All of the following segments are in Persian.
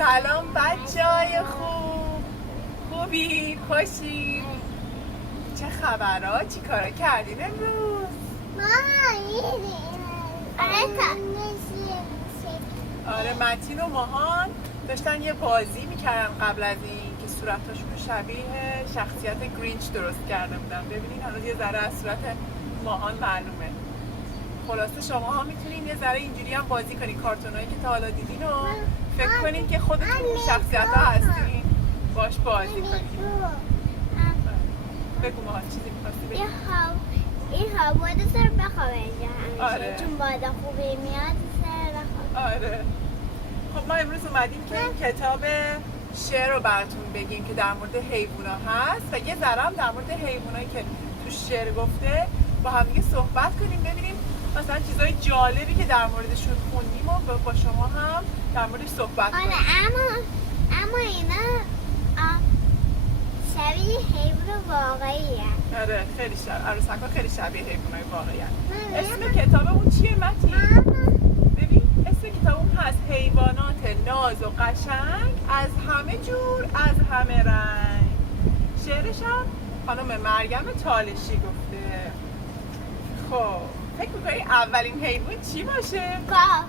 سلام بچه‌های خوبی خوشی؟ چه خبرها؟ چی کارا کردین امروز؟ آره متین و ماهان داشتن یه بازی میکردن قبل از این که صورتاشون شبیه شخصیت گرینچ درست کرده بودن. ببینین حالا یه ذره از صورت ماهان معلومه. خلاصه شما ها میتونین یه ذره اینجوری هم بازی کنین، کارتونایی که تا حالا دیدین و فکر کنین که خودتون شخصیت ها هستین باش بازی کنین. بگو ماهان چیزی میخواستی بگی؟ این هوا سر بخواب اینجا همیشه آره. چون بادا خوبی میاد سر بخواب. آره. خب ما امروز اومدیم که این کتاب شعر رو براتون بگیم که در مورد حیوونا هست و یه ذره هم در مورد حیوانایی که تو شعر گفته با هم دیگه صحبت کنیم، ببینیم مثلا چیزای جالبی که در موردشون خوندیم و با شما هم در موردش صحبت کنیم. آره اما اینا شبیه حیوان واقعی هست. آره خیلی عروسک‌ها خیلی شبیه حیوانای واقعی هست. اسم کتابمون چیه متین؟ ببین اسم کتابمون هست حیوانات ناز و قشنگ از همه جور از همه رنگ. شعرش هم خانم مریم تالشی گفته. خب فکر می‌کنی اولین حیوان چی باشه؟ گاو.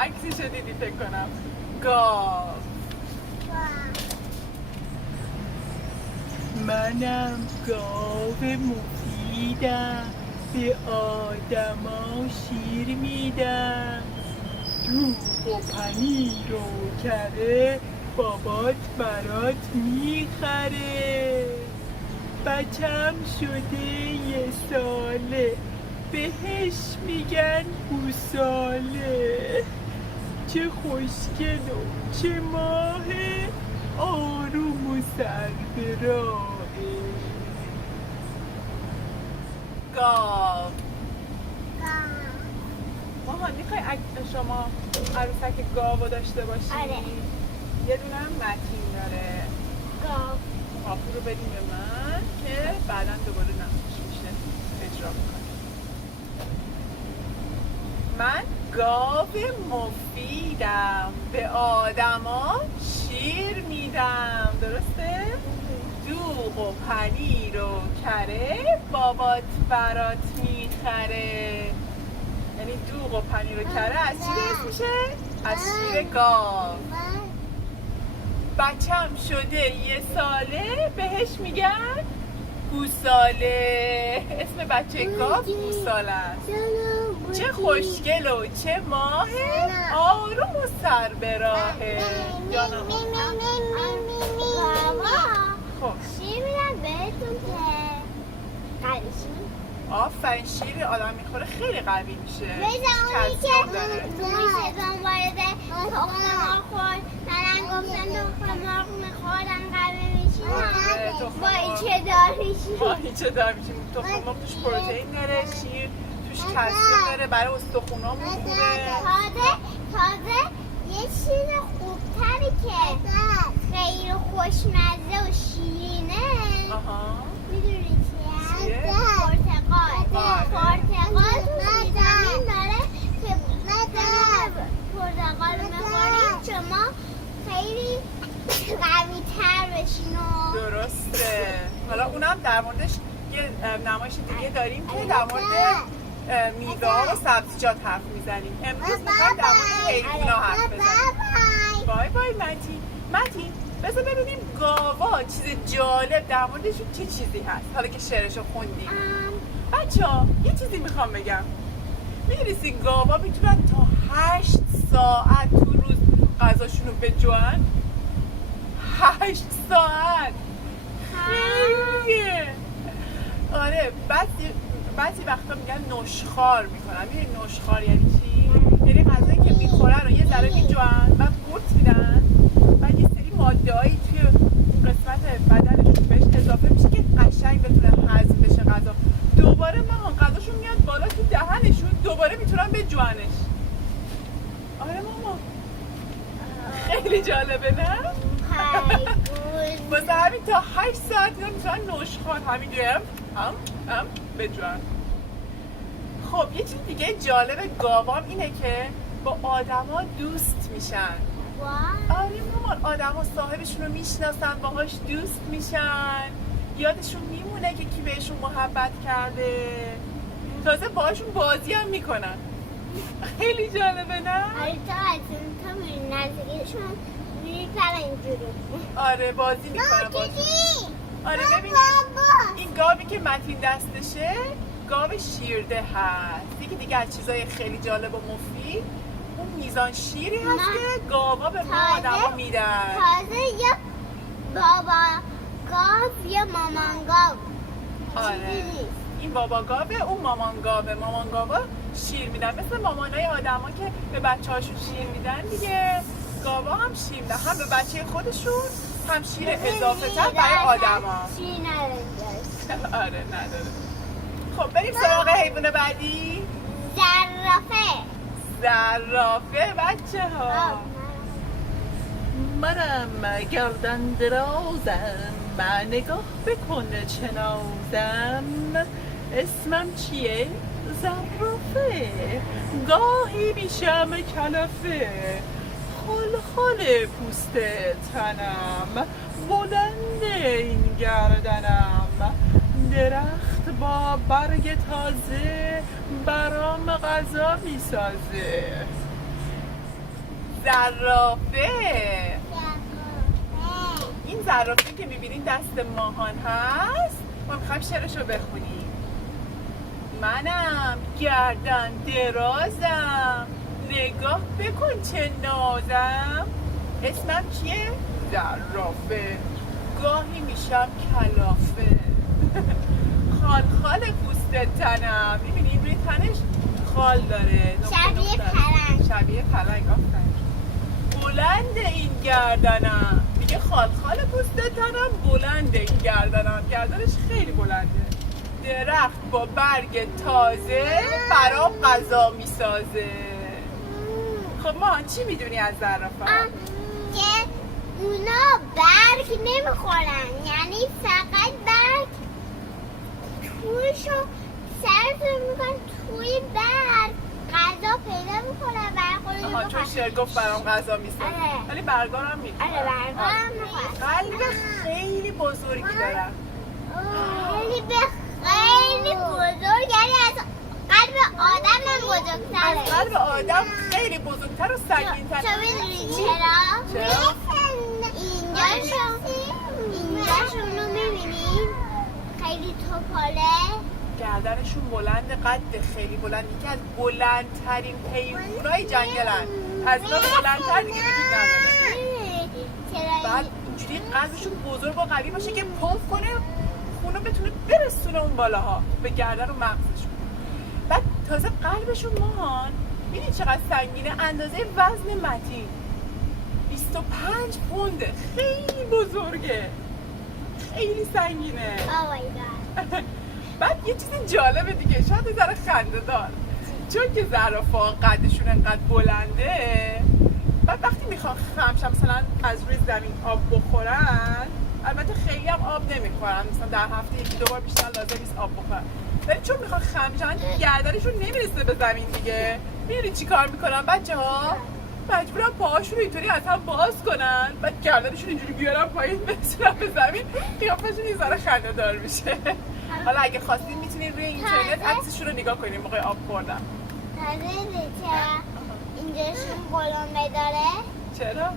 عکسشو دیدی فکر کنم. گاو. منم گاو مفیدم، به آدما شیر میدم، دوغ و پنیر و کره بابات برات میخره. بچم شده یه ساله، بهش میگن گوساله. چه خوشگل و چه ماهه، آروم و سر به راهه. گاو. مامان میخوای شما عروسک گاو داشته باشی؟ آره. یه دونه هم متین داره. گاو. پاپو رو بدیم به من که بعدا دوباره نقش میشه اجرا میکنه. من گاو مفیدم، به آدما شیر میدم. درسته؟ دوغ و پنیر و کره بابات برات میخره. یعنی دوغ و پنیر و کره از چی درست میشه؟ از شیر گاو. بچم شده یه ساله، بهش میگن گوساله. اسم بچه گاو گوساله است. چه خوشگل و چه ماهه، آروم و سر به راهه. جانم خب شیر میدم بهتون که قلیشون آفرین، شیر آدم میخوره خیلی قوی میشه. کلسیم داره. تو سزان وارد تخم مرغ خورد، منم گفتم تخم مرغ میخوردن قوی میشین. با ایچه دار میشین. با ایچه دار میشین. تخم مرغ توش پروتئین داره، شیر توش کلسیم داره، برای استخونامون خوبه. تازه یه چیز خوبتری که خیلی خوشمزه و شیرینه. میدونی چیه؟ پرتقال تو ویتامین داره که پرتقال میخورید شما خیلی قوی تر بشین. درسته. حالا اونم در موردش یه نمایش دیگه داریم که در مورد میوه ها و سبزیجات حرف میزنیم. امروز میخوایم در مورد حیوونا حرف بزنیم. بای بای متین بذار ببینیم گاوا چیز جالب در موردشون چه چیزی هست حالا که شعرشو خوندیم. بچه‌ها یه چیزی میخوام بگم. میدونستی گاوا میتونن تا 8 ساعت تو روز غذاشونو بجوان؟ 8 ساعت خیلیه. آره بعضی وقتا میگن نشخوار میکنن. میدونی نشخوار یعنی چی؟ یعنی غذایی که میخورن رو یه ذره میجوان بعد قورت میدن، بعد یه سری ماده‌هایی توی قسمت بدنشون بهش اضافه میشه که قشنگ بتونه هضم بشه غذا. دوباره غذاشون میاد بالا تو دهنشون، دوباره میتونن بجوانش. آره ماما خیلی جالبه نه؟ واسه همین تا 8 ساعت میتونن نشخوار همینجوری هم بجوان. خب یه چیز دیگه جالب گاوام اینه که با آدما دوست میشن. آره مامان، آدم ها صاحبشون رو میشناسن، باهاش دوست میشن، یادشون میمونه که کی بهشون محبت کرده، تازه باهاشون بازی هم میکنن. خیلی جالبه نه؟ آره تا میری نزدیکشون میپرن اینجوری. آره بازی میکنن باشون. آره ببینید این گاوی که متین دستشه گاو شیرده هست. یکی دیگه از چیزای خیلی جالب و مفید اون میزان شیری هست که گاوا به ما آدما میدن. تازه یا بابا گاو یا مامان گاو. آره این بابا گاوه اون مامان گاوه. مامان گاوا شیر میدن مثل مامانای آدما که به بچه‌هاشون شیر میدن دیگه. گاوا هم شیر میدن، هم به بچه خودشون هم شیر اضافه تر برای آدما. شیر نداره. آره نداره. خب بریم سراغ حیوان بعدی. زرافه. زرافه بچه ها. منم گردن درازم، من نگاه بکن چه نازم. اسمم چیه؟ زرافه. گاهی میشم کلافه، خلخال پوست تنم، بلند این گردنم. درخت با برگ تازه برام غذا میسازه. زرافه. این زرافه که میبینین دست ماهان هست، ما میخوایم شعرشو بخونیم. منم گردن درازم، نگاه بکن چه نازم. اسمم چیه؟ زرافه. گاهی میشم کلافه، خال پوست تنم. میبینی روی تنش خال داره، شبیه پلنگ. شبیه پلنگ. آفرین. بلند این گردنم، میگه خال پوست تنم، بلند این گردنم. گردنش خیلی بلنده. درخت با برگ تازه برام غذا میسازه. خب ما چی میدونی از زرافه؟ که اونا برگ نمیخورن، یعنی فقط برگ تویشو سرتون میکن توی برگ غذا پیدا میکنن برای خودشون. آها چون شعر گفت برام غذا میسازه. آره. ولی برگا رو هم میخورن. آره برگا هم میخورن. قلب خیلی بزرگی دارن. خیلی بزرگ، یعنی از قلب آدم هم بزرگتره. از قلب آدم خیلی بزرگتر و سنگین‌تر. تو میدونی چرا؟ اینجاشون رو میبینین خیلی توپاله. گردنشون بلند، قد خیلی بلند، یکی از بلندترین حیوانای جنگلن. از اینا بلندتر دیگه وجود نداره. بعد اینجوری قدشون بزرگ و قوی باشه که پمپ کنه خونو بتونه برسونه اون بالاها به گردن و مغزشون. بعد تازه قلبشون ماهان میدونی چقدر سنگینه؟ اندازه وزن متین 25 پونده. خیلی بزرگه، خیلی سنگینه. بعد یه چیز جالبه دیگه، شاید یه ذره خنده دار، چون که زرافه قدشون انقدر بلنده، بعد وقتی میخوان خمشن مثلا از روی زمین آب بخورن، البته خیلی هم آب نمیخورن، مثلا در هفته یکی دو بار بیشتر لازم نیست آب بخورن، ولی چون میخوان خمشن گردنشون نمیرسه به زمین دیگه. میدونی چی کار میکنن بچه ها؟ مجبورن پاهاشون رو اینطوری از هم باز کنن، بعد گردنشون اینجوری بیارن پایین برسونن به زمین، قیافشون یه ذره خنده دار میشه. حالا اگه خواستین میتونین روی اینترنت عکسشون رو نگاه کنین موقع آب خوردن. چرا اینجاشون قلمه داره؟ چرا؟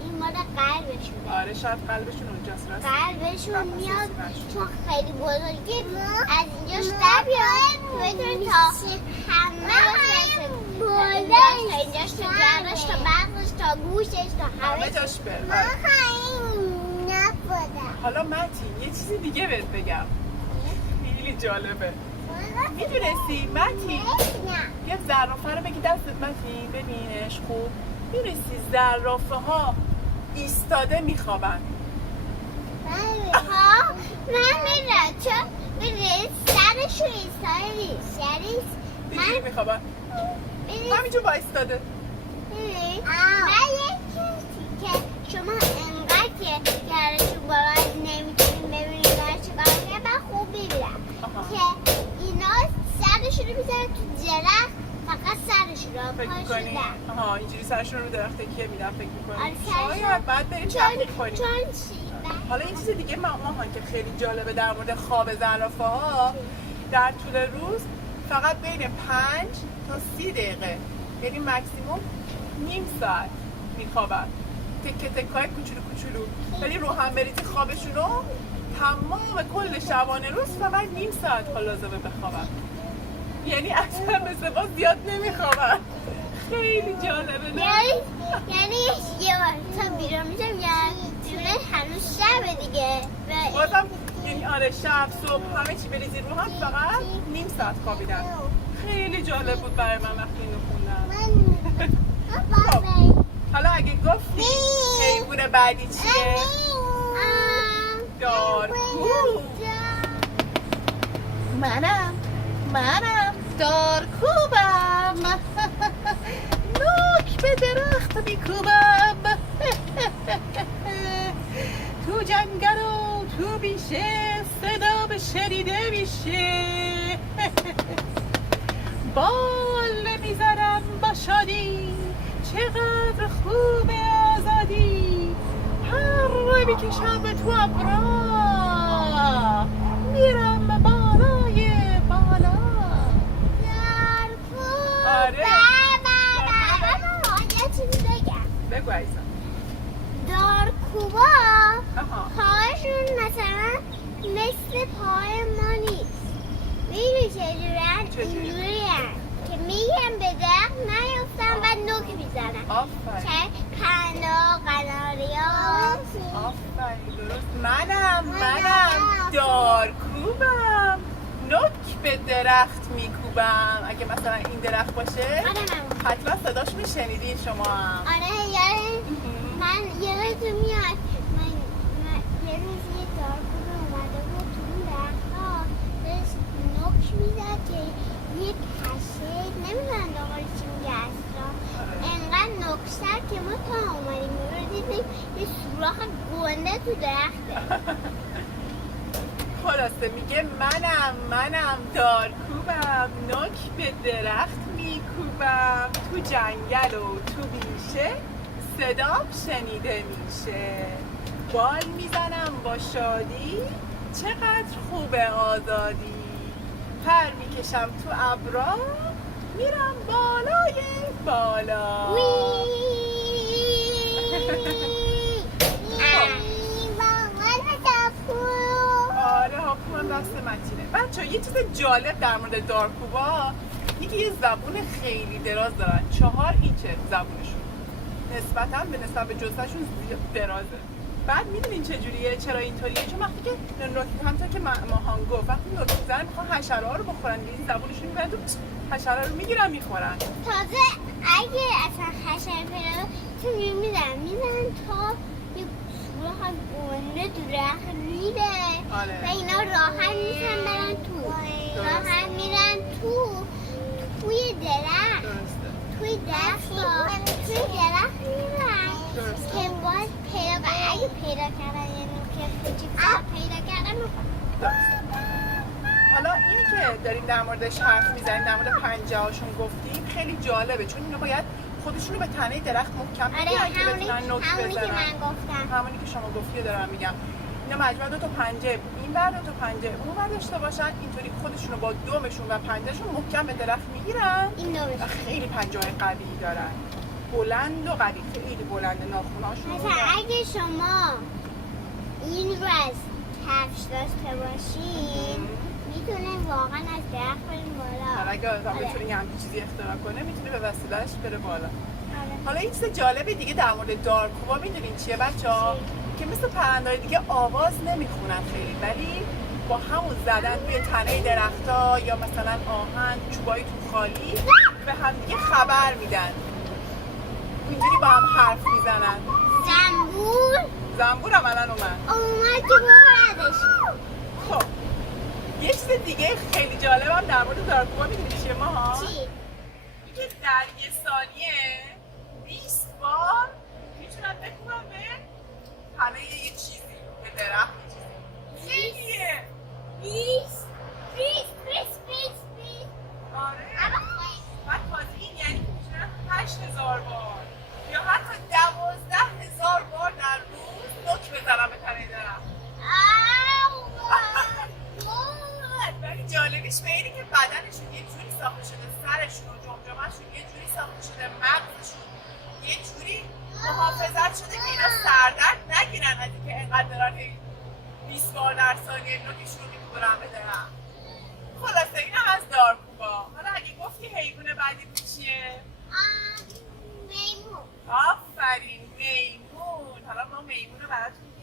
این مال قلبشونه. آره شاید قلبشون اونجاست. راست. قلبشون میاد چون خیلی بزرگی از اینجاش در بیاد بتونه تا همه برسه. تا اینجاش تا گردش تا مغزش تا گوشش تا همه جاش بره. حالا متین یه چیزی دیگه بهت بگم، خیلی جالبه. میدونستی متین یه زرافه رو بگی دستت متین ببینش خوب، میدونستی زرافه ها ایستاده میخوابن؟ من میدونم چون میدونی سرشون ایستاده نیست، یعنی دیگه میخوابن همینجور با ایستاده. من یک کسی که شما انقدر که گرشون بالا نمیتونیم ببینیم برای چه کار من خوب میبینم که اینا سرشون رو میزنن تو درخت، فقط سرشون را فکر میکنی؟ پاشیدم. آها اینجوری سرشون رو درخت تکیه میدن فکر میکنی؟ آره، سرشون- شاید بعد بریم تحقیق کنیم. چون چی؟ حالا این چیز دیگه مامان که خیلی جالبه در مورد خواب زرافه ها، در طول روز فقط بین 5 تا 30 دقیقه، یعنی مکسیموم نیم ساعت میخوابن، تکه تکای کوچولو کوچولو. ولی رو هم بریزی خوابشونو تمام کل شبانه روز فقط نیم ساعت لازمه بخوابن، یعنی اصلا مثل ما زیاد نمیخوابن. خیلی جالبه نه؟ یعنی یه بار تا بیرون میشم یعنی هنوز شبه دیگه بازم یعنی آره شب صبح همه چی بریزی رو هم فقط نیم ساعت خوابیدن. خیلی جالب بود برای من وقتی اینو خوندم. حالا اگه گفتی حیوان بعدی چیه؟ دارکو. منم دارکوبم. نوک به درخت میکوبم. تو جنگل و تو بیشه صدا به شنیده میشه. بال میزنم با شادی چقدر خوب آزادی. پر میکشم تو ابرا میرم بالای بالا. آره یه چیزی بگم. بگو عزیزم. دارکوبا آها. پاهاشون مثلا مثل پای ما نیست. میدونی چجورن؟ چجوری؟ اینجورین که میگن به درخت نیفتن و نوک میزنن. آفرین. چه قناریا. آفرین درست. منم دارکوبم. نوک به درخت میکوبم. اگه مثلا این درخت باشه حتما صداش میشنیدین شما هم. آره یعنی من یه تو میاد من یه روز یه دارکوب اومده بود تو اون درخت‌ها داشت نوک میزد که یه پشه نمیدونم داخل چی میگه اصلا انقدر نوک زد که ما تا اومدیم رو دیدیم یه سوراخ گنده تو درخته. خلاصه میگه منم دارکوبم. نوک به درخت میکوبم. تو جنگل و تو بیشه صدام شنیده میشه. بال میزنم با شادی چقدر خوبه آزادی. پر میکشم تو ابرا میرم بالای بالا. آره هاپو هم دست متینه. بچه یه چیز جالب در مورد دارکوبا اینکه یه زبون خیلی دراز دارن. 4 اینچه زبونشون نسبتا به نسبت به جثه‌شون درازه. بعد میدونین چجوریه؟ چرا اینطوریه؟ چون وقتی که همونطور که ماهان گفت وقتی نوک میزنن میخوان حشره ها رو بخورن دیگه این زبونشون میبرن تو حشره رو میگیرن میخورن. تازه اگه اصلا حشره پیدا تو میزنن تا یه سوراخ گنده تو درخت میره. آره. و اینا راحت میتونن برن تو. راحت میرن توی درخت. درسته. توی درخت میرن که باید پیدا کنن. اگه پیدا کردن یه نوک کوچیک پیدا کردن حالا اینی که داریم در موردش حرف میزنیم در مورد پنجه هاشون گفتیم خیلی جالبه چون اینا باید خودشون رو به تنه درخت محکم بگیرن که بتونن نوک همونی که بزنن. من گفتم همونی که شما گفتی دارم میگم. اینا مجموعاً 2 تا پنجه این ور 2 تا پنجه اون ور داشته باشن اینطوری خودشون رو با دومشون و پنجهشون محکم به درخت میگیرن. این دومش و خیلی پنجه‌های قوی دارن. بلند و قوی خیلی بلند ناخن‌هاشون. مثلا اگه شما این رو از کفش داشته باشین میتونه واقعا از درخت بریم بالا. اگه آدم آره. بتونه یه همچین چیزی اختراع کنه میتونه به وسیله‌اش بره بالا. آره. حالا این چیز جالب دیگه در مورد دارکوبا میدونین چیه بچه‌ها؟ که مثل پرنده‌های دیگه آواز نمیخونن خیلی ولی با همون زدن روی تنه درخت‌ها یا مثلا آهن چوبای تو خالی به هم دیگه خبر میدن. اینجوری با هم حرف میزنن. زنبور هم الان اومد که بخوردش. خب یه چیز دیگه خیلی جالبم در مورد دارکوبا میدونی چیه ماها؟ چی؟ که در یه ثانیه 20 بار میتونن بکنن به تنه یه چیزی به درخت خیلیه. 20 آره بعد تازه این یعنی دلیلش به اینه که بدنشون یه جوری ساخته شده، سرشون و جمجمهشون یه جوری ساخته شده، مغزشون یه جوری محافظت شده که اینا سردرد نگیرن از اینکه انقدر دارن 20 بار در ثانیه نوکشون رو میکنن بدارن. خلاصه این هم از دارکوبا. حالا اگه گفتی حیوان بعدی بود چیه؟ میمون. آفرین، میمون. حالا ما میمون رو براتون